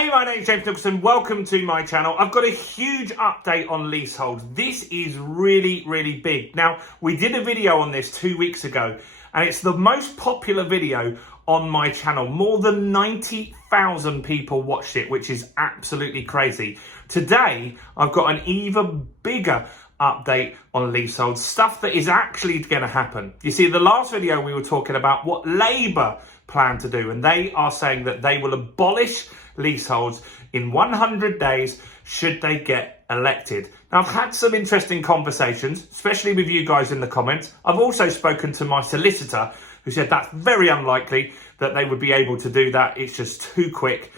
Hey, my name's James Nicholson. Welcome to my channel. I've got a huge update on leasehold. This is really big. Now, we did a video on this 2 weeks ago, and it's the most popular video on my channel. More than 90,000 people watched it, which is absolutely crazy. Today, I've got an even bigger update on leasehold, stuff that is actually going to happen. You see, the last video we were talking about what Labour plan to do, and they are saying that they will abolish leaseholds in 100 days should they get elected. Now, I've had some interesting conversations, especially with you guys in the comments. I've also spoken to my solicitor, who said that's very unlikely that they would be able to do that. It's just too quick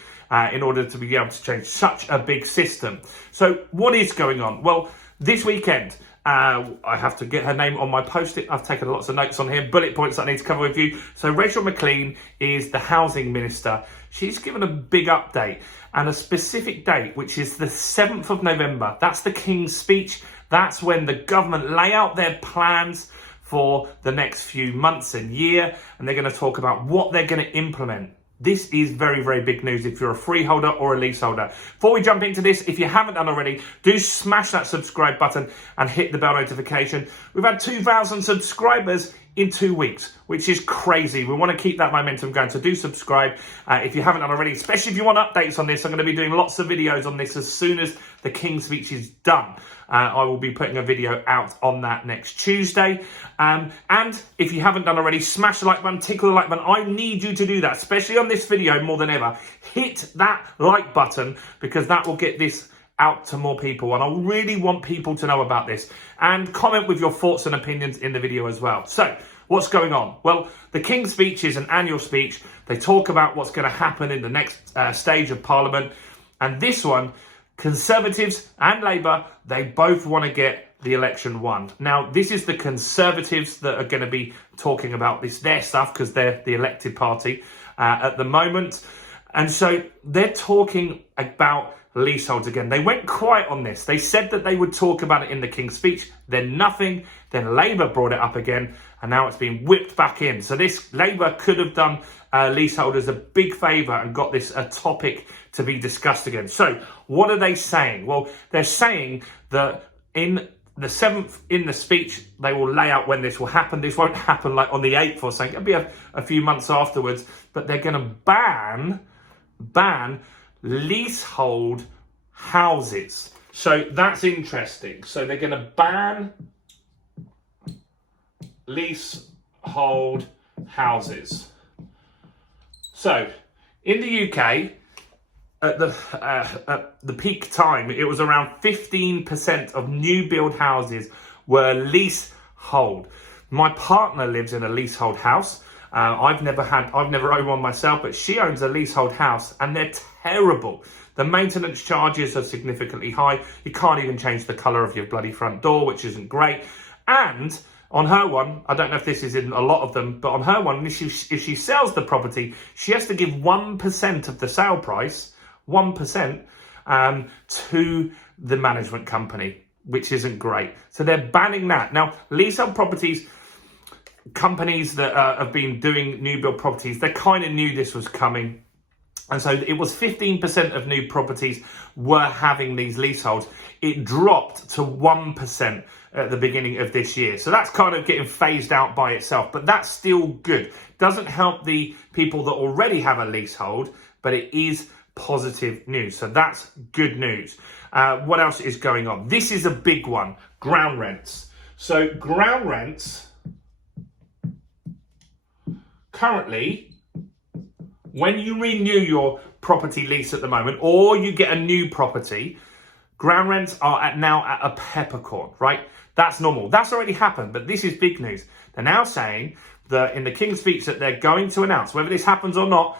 in order to be able to change such a big system. So what is going on? Well, this weekend, I have to get her name on my post-it. I've taken lots of notes on here, bullet points that I need to cover with you. So Rachel McLean is the housing minister. She's given a big update and a specific date, which is the 7th of November. That's the King's speech. That's when the government lay out their plans for the next few months and year, and they're going to talk about what they're going to implement. This is very big news if you're a freeholder or a leaseholder. Before we jump into this, if you haven't done already, do smash that subscribe button and hit the bell notification. We've had 2,000 subscribers in 2 weeks, which is crazy. We want to keep that momentum going, so do subscribe if you haven't done already, especially if you want updates on this. I'm going to be doing lots of videos on this as soon as the King's speech is done. I will be putting a video out on that next Tuesday. And if you haven't done already, smash the like button, tickle the like button. I need you to do that, especially on this video more than ever. Hit that like button, because that will get this out to more people, and I really want people to know about this. And comment with your thoughts and opinions in the video as well. So what's going on? Well, the King's speech is an annual speech. They talk about what's going to happen in the next stage of Parliament, and this one, Conservatives and Labour, they both want to get the election won. Now, this is the Conservatives that are going to be talking about their stuff, because they're the elected party at the moment. And so they're talking about leaseholds again. They went quiet on this. They said that they would talk about it in the King's speech, then nothing. Then Labour brought it up again, and now it's been whipped back in. So this Labour could have done leaseholders a big favour and got this a topic to be discussed again. So what are they saying? Well, they're saying that in the 7th, in the speech, they will lay out when this will happen. This won't happen like on the 8th or something. It'll be a few months afterwards, but they're going to ban leasehold houses. So that's interesting. So they're going to ban leasehold houses. So in the UK, at the peak time, it was around 15% of new build houses were leasehold. My partner lives in a leasehold house. I've never owned one myself, but she owns a leasehold house, and they're terrible. The maintenance charges are significantly high. You can't even change the colour of your bloody front door, which isn't great. And on her one, I don't know if this is in a lot of them, but on her one, if she sells the property, she has to give 1% of the sale price, 1%, to the management company, which isn't great. So they're banning that. Now, leasehold properties, companies that have been doing new build properties, they kind of knew this was coming. And so it was 15% of new properties were having these leaseholds. It dropped to 1% at the beginning of this year. So that's kind of getting phased out by itself, but that's still good. Doesn't help the people that already have a leasehold, but it is positive news. So that's good news. What else is going on? This is a big one, ground rents. So ground rents, currently, when you renew your property lease at the moment, or you get a new property, ground rents are now at a peppercorn, right? That's normal. That's already happened, but this is big news. They're now saying that in the King's speech that they're going to announce, whether this happens or not,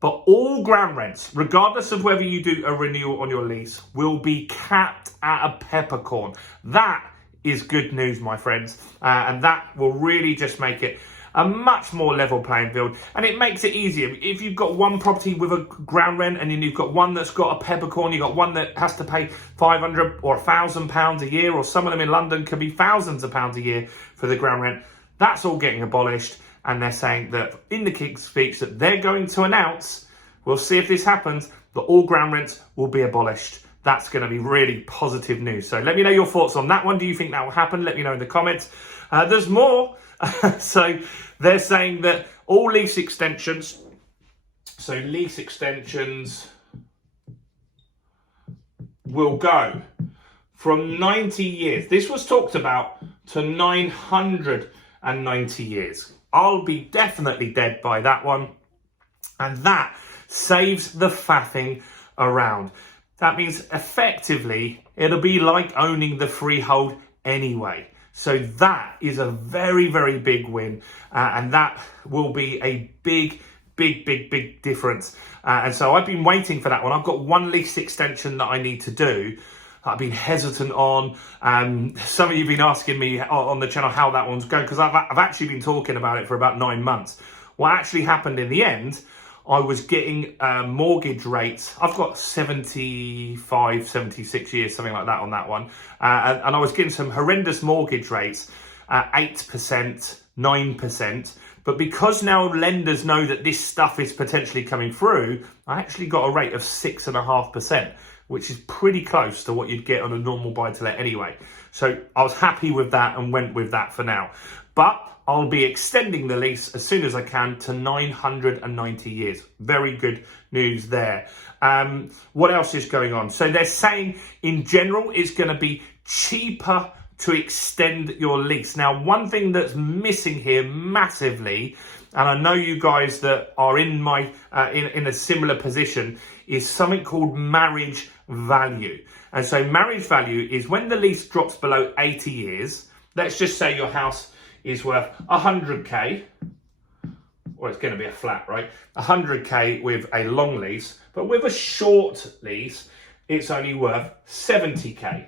but all ground rents, regardless of whether you do a renewal on your lease, will be capped at a peppercorn. That is good news, my friends, and that will really just make it a much more level playing field, and it makes it easier. If you've got one property with a ground rent, and then you've got one that's got a peppercorn, you've got one that has to pay £500 or £1,000 a year, or some of them in London could be thousands of pounds a year for the ground rent. That's all getting abolished, and they're saying that in the King's speech that they're going to announce we'll see if this happens, that all ground rents will be abolished. That's going to be really positive news. So let me know your thoughts on that one. Do you think that will happen? Let me know in the comments. There's more. So they're saying that all lease extensions, will go from 90 years. This was talked about to 990 years. I'll be definitely dead by that one. And that saves the faffing around. That means effectively it'll be like owning the freehold anyway. So that is a very, very big win. And that will be a big difference. And so I've been waiting for that one. I've got one lease extension that I need to do. I've been hesitant on. Some of you have been asking me on the channel how that one's going, because I've actually been talking about it for about 9 months. What actually happened in the end, I was getting mortgage rates. I've got 75, 76 years, something like that on that one. And I was getting some horrendous mortgage rates, 8%, 9%. But because now lenders know that this stuff is potentially coming through, I actually got a rate of 6.5%, which is pretty close to what you'd get on a normal buy-to-let anyway. So I was happy with that and went with that for now. But I'll be extending the lease as soon as I can to 990 years. Very good news there. What else is going on? So they're saying in general it's going to be cheaper to extend your lease. Now, one thing that's missing here massively, and I know you guys that are in my in a similar position, is something called marriage value. And so marriage value is when the lease drops below 80 years. Let's just say your house is worth 100k, or it's going to be a flat, right? 100k with a long lease, but with a short lease, it's only worth 70k.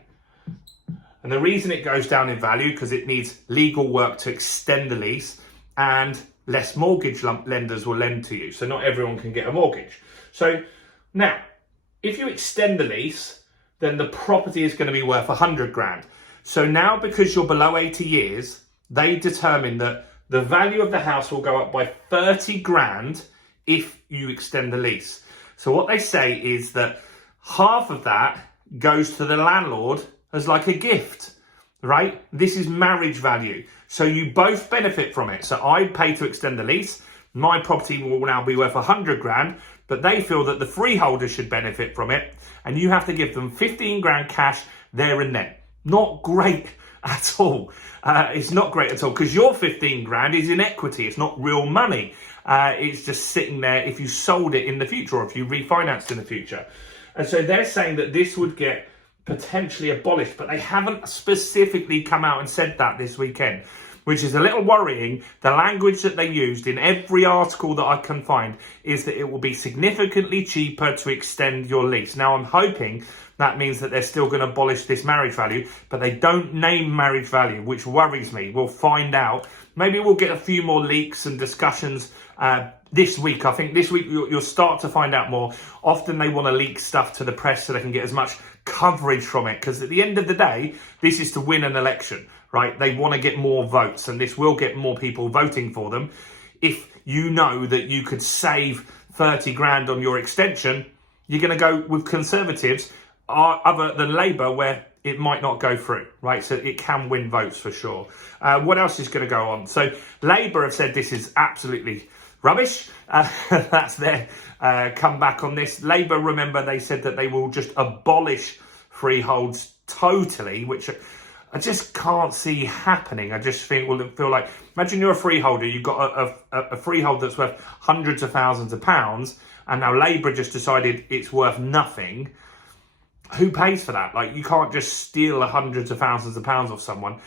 And the reason it goes down in value, because it needs legal work to extend the lease, and less mortgage lenders will lend to you. So not everyone can get a mortgage. So now, if you extend the lease, then the property is going to be worth 100 grand. So now, because you're below 80 years, they determine that the value of the house will go up by 30 grand if you extend the lease. So what they say is that half of that goes to the landlord as like a gift, right? This is marriage value. So you both benefit from it. So I pay to extend the lease. My property will now be worth 100 grand, but they feel that the freeholder should benefit from it. And you have to give them 15 grand cash there and then. Not great at all. It's not great at all, because your 15 grand is in equity. It's not real money. It's just sitting there if you sold it in the future, or if you refinanced in the future. And so they're saying that this would get potentially abolished, but they haven't specifically come out and said that this weekend, which is a little worrying. The language that they used in every article that I can find is that it will be significantly cheaper to extend your lease. Now, I'm hoping that means that they're still going to abolish this marriage value, but they don't name marriage value, which worries me. We'll find out. Maybe we'll get a few more leaks and discussions this week. I think this week you'll start to find out more. Often they want to leak stuff to the press so they can get as much coverage from it, because at the end of the day, this is to win an election, right? They want to get more votes, and this will get more people voting for them. If you know that you could save 30 grand on your extension, you're going to go with Conservatives other than Labour, where it might not go through, right? So it can win votes for sure. What else is going to go on? So Labour have said this is absolutely rubbish. That's their comeback on this. Labour, remember, they said that they will just abolish freeholds totally, which I just can't see happening. I just think, feel like, imagine you're a freeholder, you've got a freehold that's worth hundreds of thousands of pounds, and now Labour just decided it's worth nothing. Who pays for that? Like, you can't just steal hundreds of thousands of pounds off someone.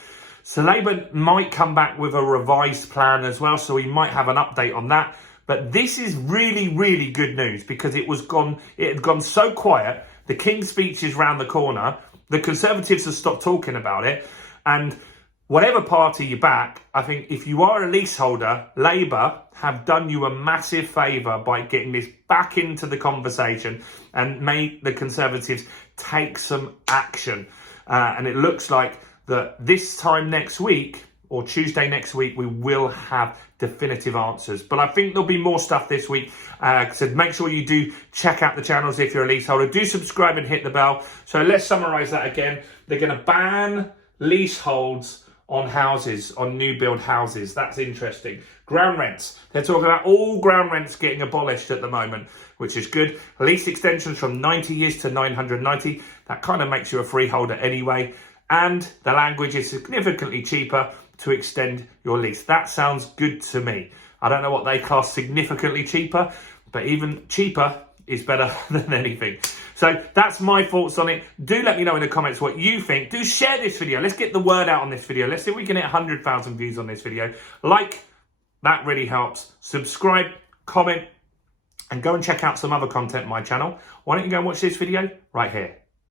So Labour might come back with a revised plan as well, so we might have an update on that. But this is really, really good news, because it had gone so quiet. The King's Speech is round the corner. The Conservatives have stopped talking about it. And whatever party you back, I think if you are a leaseholder, Labour have done you a massive favour by getting this back into the conversation and made the Conservatives take some action. And it looks like that this time next week, or Tuesday next week, we will have definitive answers. But I think there'll be more stuff this week. So make sure you do check out the channels if you're a leaseholder. Do subscribe and hit the bell. So let's summarize that again. They're going to ban leaseholds on houses, on new build houses. That's interesting. Ground rents. They're talking about all ground rents getting abolished at the moment, which is good. Lease extensions from 90 years to 990. That kind of makes you a freeholder anyway. And the language is significantly cheaper to extend your lease. That sounds good to me. I don't know what they class significantly cheaper, but even cheaper is better than anything. So that's my thoughts on it. Do let me know in the comments what you think. Do share this video. Let's get the word out on this video. Let's see if we can hit 100,000 views on this video. Like, that really helps. Subscribe, comment, and go and check out some other content on my channel. Why don't you go and watch this video right here?